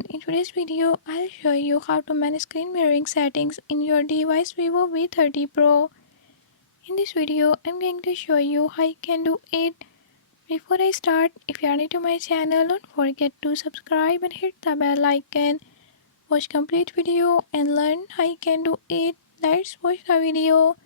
everyone, in today's video I'll show you how to manage screen mirroring settings in your device Vivo V30 Pro. In this video I'm going to show you how you can do it. Before I start, if you are new to my channel, don't forget to subscribe and hit the bell icon. Watch complete video and learn how you can do it. Let's watch the video.